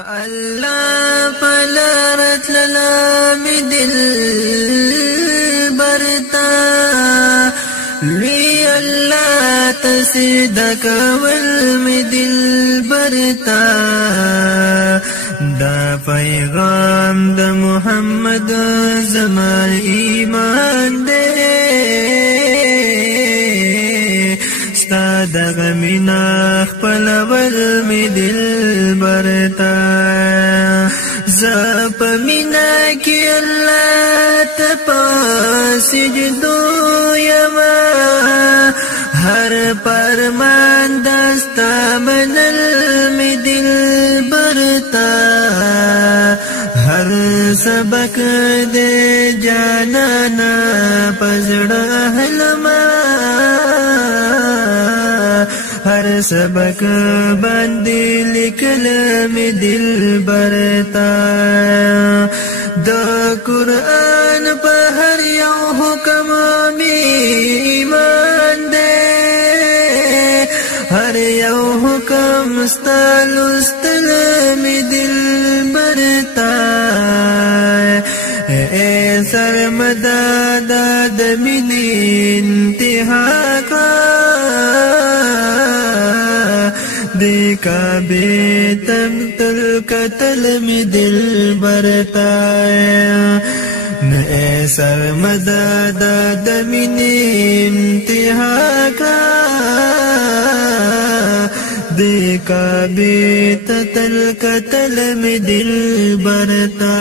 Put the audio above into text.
الله فلرت للام دل برتا لوی الله تصدق والمدل برتا دا پیغام د محمد زمان ایمان دے ستا د غمینا خپل والمدل برتا زپ مینا کی اللہ تپا سجدو یما ہر پرمان دستا منل می دل برتا ہر سبق دے جانانا پزڑا حلما ہر سبق باندې لیکل می دل برتا د قرآن په هر یو حکم می ایمان دے هر یو حکم استل می دل برتا اے سرمدا د مینې انتها کا دی کعبے تم تل قتل می دل برتا نئے سرمدا د مینې انتها کا دی کعبے تل قتل می دل برتا